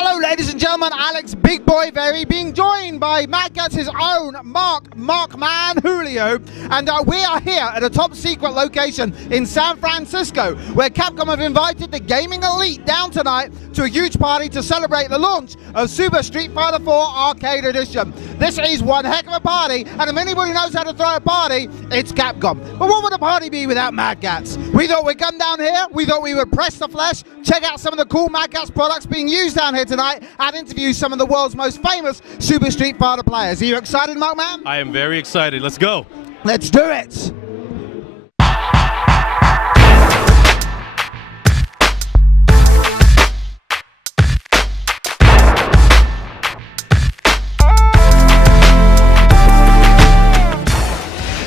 Hello, ladies and gentlemen. Alex Big Boy Verrey being joined by Mad Catz's own Mark Man Julio, and we are here at a top secret location in San Francisco, where Capcom have invited the gaming elite down tonight to a huge party to celebrate the launch of Super Street Fighter 4 Arcade Edition. This is one heck of a party, and if anybody knows how to throw a party, it's Capcom. But what would a party be without Mad Catz? We thought we'd come down here, we thought we would press the flesh, check out some of the cool Mad Catz products being used down here tonight, and interview some of the world's most famous Super Street Fighter players. Are you excited, Mark Man? I am very excited. Let's go. Let's do it.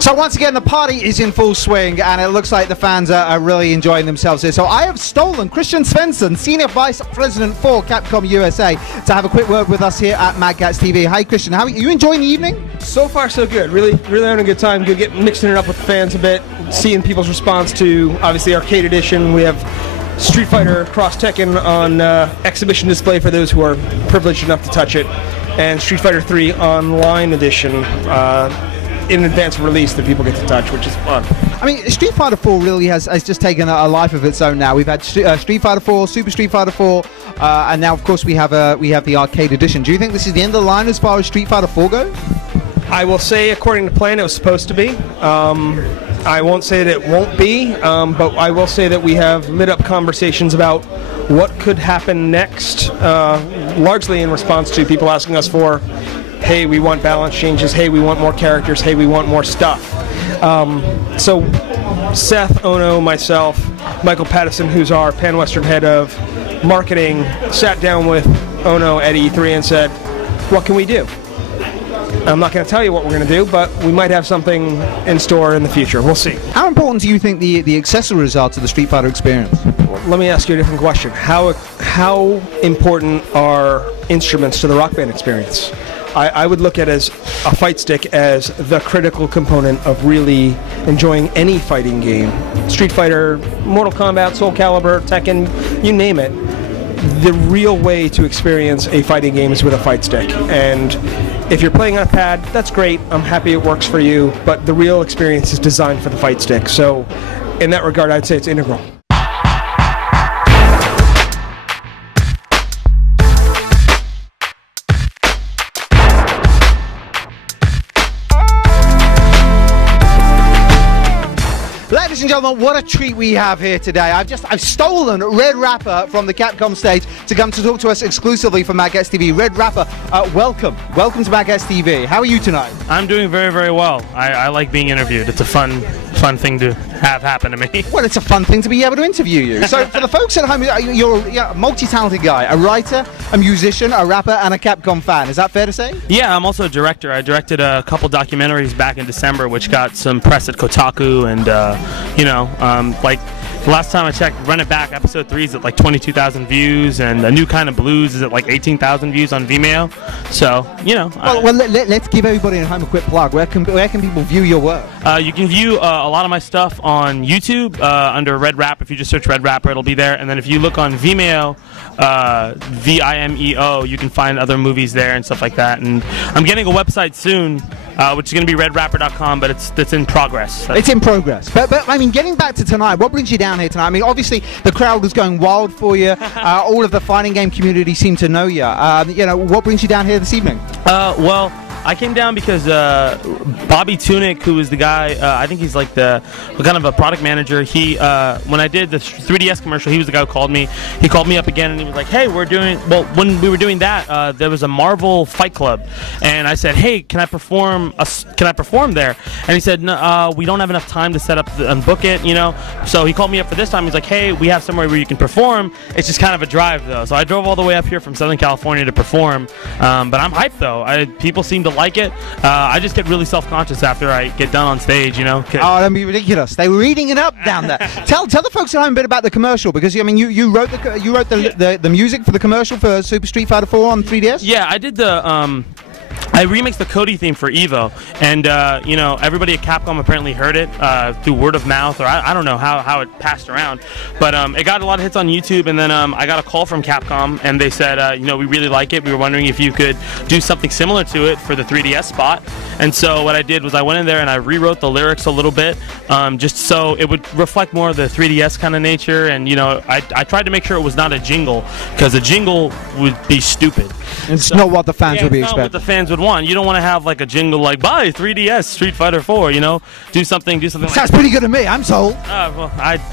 So once again, the party is in full swing, and it looks like the fans are really enjoying themselves here. So I have stolen Christian Svensson, Senior Vice President for Capcom USA, to have a quick word with us here at Mad Catz TV. Hi, Christian. How are you enjoying the evening? So far, so good. Really having a good time. Good getting mixing it up with the fans a bit, seeing people's response to obviously Arcade Edition. We have Street Fighter Cross Tekken on exhibition display for those who are privileged enough to touch it, and Street Fighter 3 Online Edition. In advance release that people get to touch, which is fun. I mean, Street Fighter 4 really has just taken a life of its own now. We've had Street Fighter 4, Super Street Fighter 4, and now, of course, we have the Arcade Edition. Do you think this is the end of the line as far as Street Fighter 4 goes? I will say, according to plan, it was supposed to be. I won't say that it won't be, but I will say that we have lit up conversations about what could happen next, largely in response to people asking us for, hey, we want balance changes, hey, we want more characters, hey, we want more stuff. So Seth, Ono, myself, Michael Pattison, who's our Pan-Western head of marketing, sat down with Ono at E3 and said, what can we do? I'm not going to tell you what we're going to do, but we might have something in store in the future. We'll see. How important do you think the accessories are to the Street Fighter experience? Let me ask you a different question. How important are instruments to the Rock Band experience? I would look at a fight stick as the critical component of really enjoying any fighting game. Street Fighter, Mortal Kombat, Soul Calibur, Tekken, you name it. The real way to experience a fighting game is with a fight stick. And if you're playing on a pad, that's great. I'm happy it works for you. But the real experience is designed for the fight stick. So in that regard, I'd say it's integral. Ladies and gentlemen, what a treat we have here today. I've stolen Redrapper from the Capcom stage to come to talk to us exclusively for Mad Catz TV. Redrapper, welcome to Mad Catz TV. How are you tonight? I'm doing very, very well. I like being interviewed. It's a fun thing to have happen to me. Well, it's a fun thing to be able to interview you. So for the folks at home, you're a multi-talented guy, a writer, a musician, a rapper, and a Capcom fan. Is that fair to say? Yeah, I'm also a director. I directed a couple documentaries back in December, which got some press at Kotaku, and like the last time I checked, Run It Back episode 3 is at like 22,000 views, and A New Kind of Blues is at like 18,000 views on Vimeo. So let's give everybody at home a quick plug. Where can people view your work? You can view a lot of my stuff on YouTube under Redrapper. If you just search Redrapper, it'll be there. And then if you look on Vimeo, Vimeo, you can find other movies there and stuff like that. And I'm getting a website soon, which is going to be redrapper.com, but it's in progress. It's in progress. But I mean, getting back to tonight, what brings you down here tonight? I mean, obviously the crowd was going wild for you. All of the fighting game community seemed to know you. What brings you down here this evening? Well, I came down because Bobby Tunick, who is the guy, I think he's like the kind of a product manager. He, when I did the 3DS commercial, he was the guy who called me. He called me up again and he was like, "Hey, when we were doing that, there was a Marvel Fight Club," and I said, "Hey, can I perform there?" And he said, "No, we don't have enough time to set up and book it, you know." So he called me up for this time. He's like, "Hey, we have somewhere where you can perform. It's just kind of a drive though." So I drove all the way up here from Southern California to perform. But I'm hyped though. People seem to like it. I just get really self-conscious after I get done on stage, you know. Oh, that'd be ridiculous. They were eating it up down there. Tell the folks at home a bit about the commercial, because I mean you wrote the music for the commercial for Super Street Fighter 4 on 3DS. Yeah, I did I remixed the Cody theme for Evo, and you know, everybody at Capcom apparently heard it through word of mouth, or I don't know how it passed around, but it got a lot of hits on YouTube, and then I got a call from Capcom, and they said, you know, we really like it. We were wondering if you could do something similar to it for the 3DS spot. And so what I did was I went in there and I rewrote the lyrics a little bit, just so it would reflect more of the 3DS kind of nature. And you know, I tried to make sure it was not a jingle, because a jingle would be stupid. It's not what the fans would be expecting. Not what the fans would want. You don't want to have like a jingle like "Buy 3DS Street Fighter 4." You know, do something. Sounds like pretty good to me. I'm sold. Well,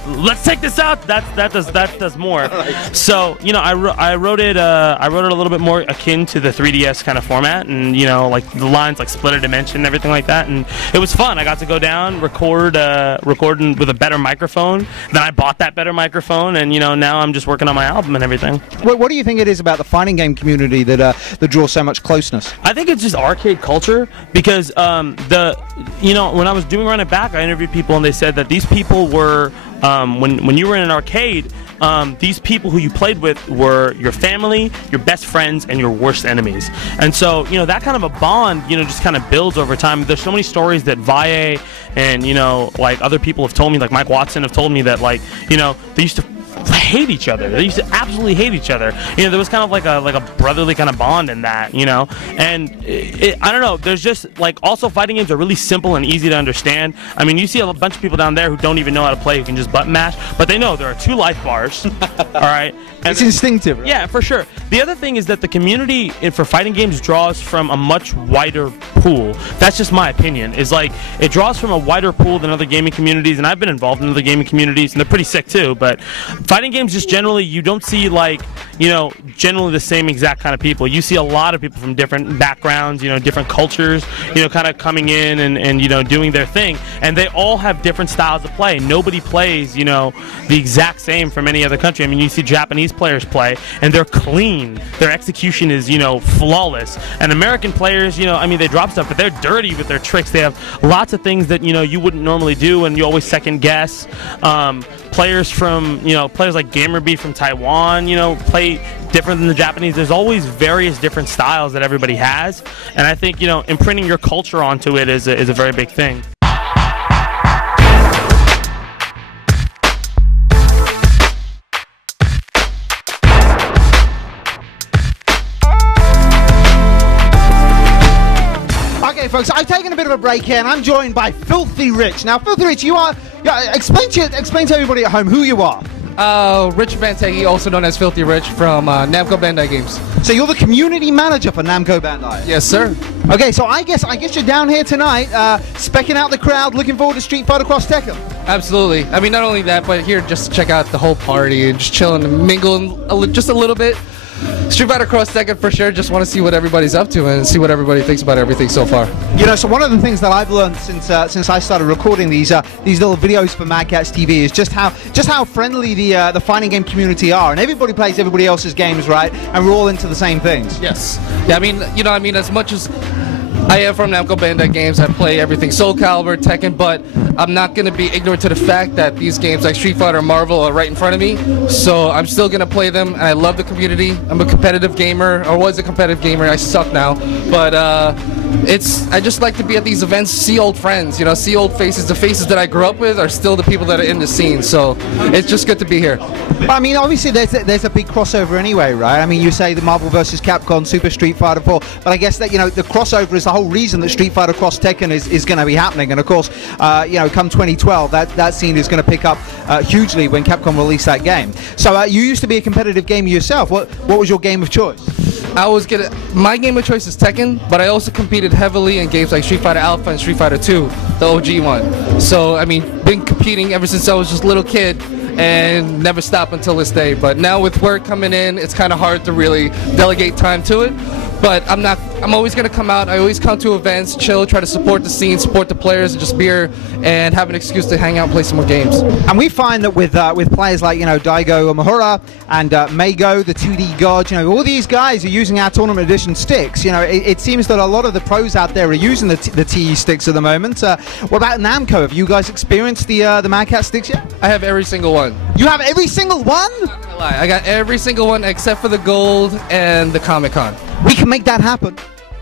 let's take this out. That does more. So you know, I wrote it a little bit more akin to the 3DS kind of format, and you know, like the lines like split a dimension and everything like that, and it was fun. I got to go down, recording with a better microphone. Then I bought that better microphone, and you know, now I'm just working on my album and everything. What do you think it is about the fighting game community that draws so much closeness? I think it's just arcade culture, because you know, when I was doing Run It Back, I interviewed people and they said that these people were when you were in an arcade, these people who you played with were your family, your best friends, and your worst enemies. And so, you know, that kind of a bond, you know, just kind of builds over time. There's so many stories that Valle and, you know, like other people have told me, like Mike Watson have told me that, like, you know, they used to hate each other. They used to absolutely hate each other. You know, there was kind of like a brotherly kind of bond in that, you know. And I don't know, there's just like, also fighting games are really simple and easy to understand. I mean, you see a bunch of people down there who don't even know how to play, who can just button mash, but they know there are 2 life bars. All right. And it's instinctive, right? Yeah, for sure. The other thing is that the community for fighting games draws from a much wider pool. That's just my opinion. Is like, it draws from a wider pool than other gaming communities, and I've been involved in other gaming communities, and they're pretty sick too. But fighting games just generally, you don't see like, you know, generally the same exact kind of people. You see a lot of people from different backgrounds, you know, different cultures, you know, kind of coming in and you know, doing their thing, and they all have different styles of play. Nobody plays, you know, the exact same from any other country. I mean, you see Japanese players play, and they're clean. Their execution is, you know, flawless. And American players, you know, I mean, they drop stuff, but they're dirty with their tricks. They have lots of things that, you know, you wouldn't normally do, and you always second guess. Players from, you know, players like Gamerby from Taiwan, you know, play different than the Japanese. There's always various different styles that everybody has, and I think, you know, imprinting your culture onto it is a very big thing. Okay, folks, I've taken a bit of a break here, and I'm joined by Filthy Rich. Now, Filthy Rich, you are... explain to everybody at home who you are. Rich Bantegui, also known as Filthy Rich, from Namco Bandai Games. So you're the community manager for Namco Bandai? Yes, sir. Okay, so I guess you're down here tonight, specking out the crowd, looking forward to Street Fighter Cross Tekken. Absolutely. I mean, not only that, but here just to check out the whole party and just chilling and mingling just a little bit. Street Fighter Cross Tekken for sure. Just want to see what everybody's up to and see what everybody thinks about everything so far. You know, so one of the things that I've learned since I started recording these little videos for Mad Catz TV is just how friendly the fighting game community are, and everybody plays everybody else's games, right? And we're all into the same things. Yes. Yeah. I mean, you know, as much as I am from Namco Bandai Games, I play everything Soul Calibur, Tekken, but I'm not going to be ignorant to the fact that these games like Street Fighter and Marvel are right in front of me, so I'm still going to play them, and I love the community. I'm a competitive gamer, or was a competitive gamer. I suck now, but I just like to be at these events, see old friends, you know, see old faces. The faces that I grew up with are still the people that are in the scene, so it's just good to be here. I mean, obviously there's a big crossover anyway, right? I mean, you say the Marvel vs. Capcom, Super Street Fighter 4, but I guess that, you know, the crossover is the whole reason that Street Fighter Cross Tekken is going to be happening, and of course, you know, come 2012, that scene is going to pick up hugely when Capcom release that game. So you used to be a competitive gamer yourself. What was your game of choice? My game of choice is Tekken, but I also competed heavily in games like Street Fighter Alpha and Street Fighter 2, the OG one. So, I mean, been competing ever since I was just a little kid and never stopped until this day. But now with work coming in, it's kind of hard to really delegate time to it. But I'm always going to come out. I always come to events, chill, try to support the scene, support the players, and just be here and have an excuse to hang out and play some more games. And we find that with players like, you know, Daigo Omahura and Meigo, the 2D God, you know, all these guys are using our Tournament Edition sticks. You know, it seems that a lot of the pros out there are using the TE sticks at the moment. What about Namco? Have you guys experienced the Mad Catz sticks yet? I have every single one. You have every single one? I'm not gonna lie. I got every single one except for the gold and the Comic-Con. We can make that happen.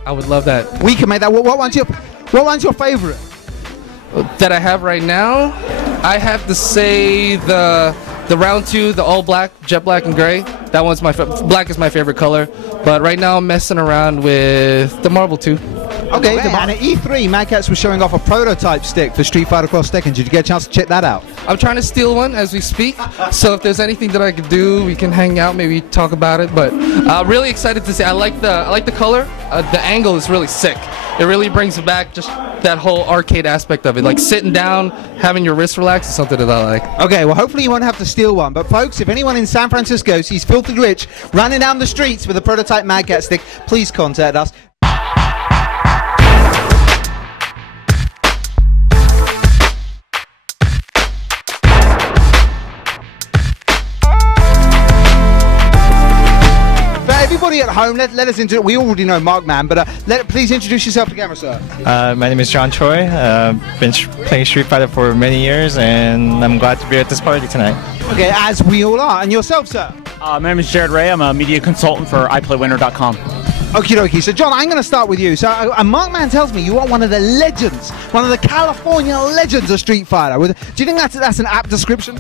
I would love that. We can make that. What one's your favorite? That I have right now, I have to say the round 2, the all black, jet black and gray. That one's black is my favorite color. But right now I'm messing around with the Marvel 2. Okay, and at E3, Mad Catz was showing off a prototype stick for Street Fighter Cross Tekken. Did you get a chance to check that out? I'm trying to steal one as we speak. So if there's anything that I could do, we can hang out, maybe talk about it. But really excited to see. I like the color. The angle is really sick. It really brings back just that whole arcade aspect of it. Like sitting down, having your wrist relaxed is something that I like. Okay, well hopefully you won't have to steal one. But folks, if anyone in San Francisco sees Filthy Rich running down the streets with a prototype Mad Catz stick, please contact us. Everybody at home, let us into it. We already know Mark Man, but please introduce yourself to camera, sir. My name is John Choi. Been playing Street Fighter for many years, and I'm glad to be at this party tonight. Okay, as we all are. And yourself, sir? My name is Jared Rea. I'm a media consultant for iPlaywinner.com. Okie dokie. So, John, I'm going to start with you. So, Mark Man tells me you are one of the legends, one of the California legends of Street Fighter. Do you think that's an apt description?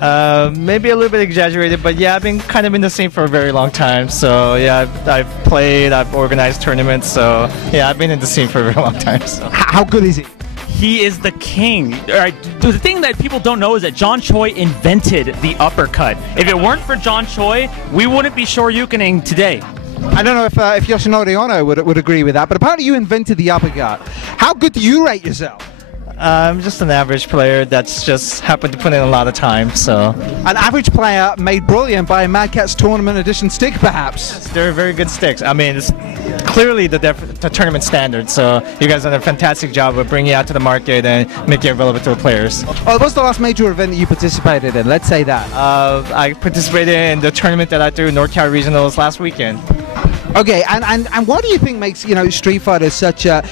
Maybe a little bit exaggerated, but yeah, I've been kind of in the scene for a very long time. So yeah, I've played, I've organized tournaments. So yeah, I've been in the scene for a very long time. So. How good is he? He is the king. All right, the thing that people don't know is that John Choi invented the uppercut. If it weren't for John Choi, we wouldn't be shoryukening today. I don't know if Yoshinori Ono would agree with that, but apparently you invented the uppercut. How good do you rate yourself? I'm just an average player that's just happened to put in a lot of time, so... An average player made brilliant by a Mad Catz Tournament Edition stick, perhaps? Yes, they're very good sticks. I mean, it's clearly the tournament standard, so you guys done a fantastic job of bringing it out to the market and making it relevant to the players. Oh, what's the last major event that you participated in? Let's say that. I participated in the tournament that I threw NORCAL Regionals last weekend. Okay, and what do you think makes Street Fighter such a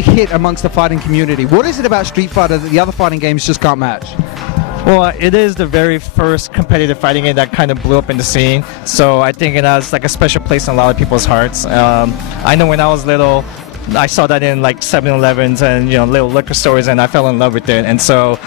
hit amongst the fighting community? What is it about Street Fighter that the other fighting games just can't match? Well, it is the very first competitive fighting game that kind of blew up in the scene, so I think it has like a special place in a lot of people's hearts. I know when I was little, I saw that in like 7-Elevens and little liquor stores, and I fell in love with it. And so,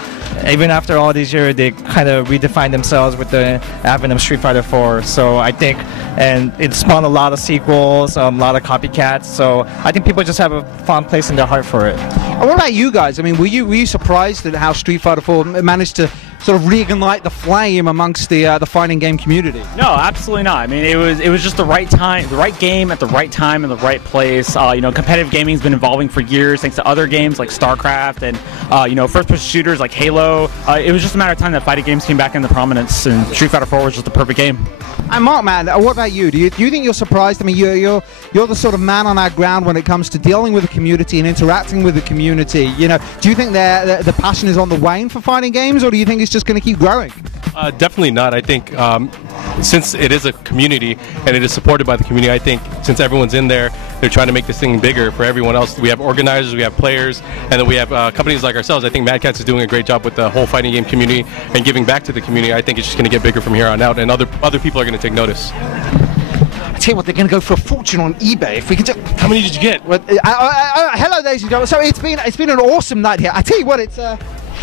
even after all these years, they kind of redefined themselves with the advent of Street Fighter 4. So I think, and it spawned a lot of sequels, a lot of copycats. So I think people just have a fond place in their heart for it. And what about you guys? I mean, were you surprised at how Street Fighter 4 managed to sort of reignite the flame amongst the fighting game community? No, absolutely not. I mean, it was just the right time, the right game at the right time in the right place. Competitive gaming's been evolving for years thanks to other games like StarCraft and first-person shooters like Halo. It was just a matter of time that fighting games came back into prominence, and Street Fighter 4 was just the perfect game. And Mark, man, what about you? Do you think you're surprised? I mean, you're the sort of man on our ground when it comes to dealing with the community and interacting with the community. Do you think the passion is on the wane for fighting games, or do you think it's just going to keep growing? Definitely not. I think since it is a community and it is supported by the community, I think since everyone's in there, they're trying to make this thing bigger for everyone else. We have organizers, we have players, and then we have companies like ourselves. I think Mad Catz is doing a great job with the whole fighting game community and giving back to the community. I think it's just going to get bigger from here on out, and other people are going to take notice. I tell you what, they're going to go for a fortune on eBay if we can just... How many did you get? Well, hello, ladies and gentlemen. So it's been an awesome night here. I tell you what,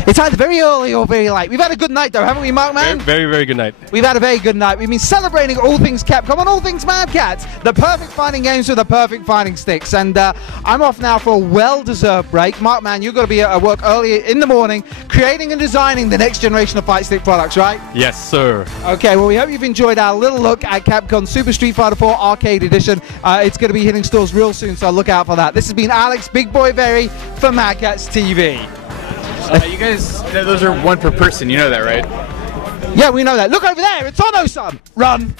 it's either very early or very late. We've had a good night, though, haven't we, Mark, man? Very, very good night. We've had a very good night. We've been celebrating all things Capcom and all things Mad Catz. The perfect fighting games with the perfect fighting sticks. And I'm off now for a well-deserved break. Mark, man, you've got to be at work early in the morning creating and designing the next generation of fight stick products, right? Yes, sir. Okay, well, we hope you've enjoyed our little look at Capcom Super Street Fighter 4 Arcade Edition. It's going to be hitting stores real soon, so look out for that. This has been Alex Big Boy Verrey for Mad Catz TV. You guys, those are one per person, you know that, right? Yeah, we know that. Look over there, it's Ono-san. Run.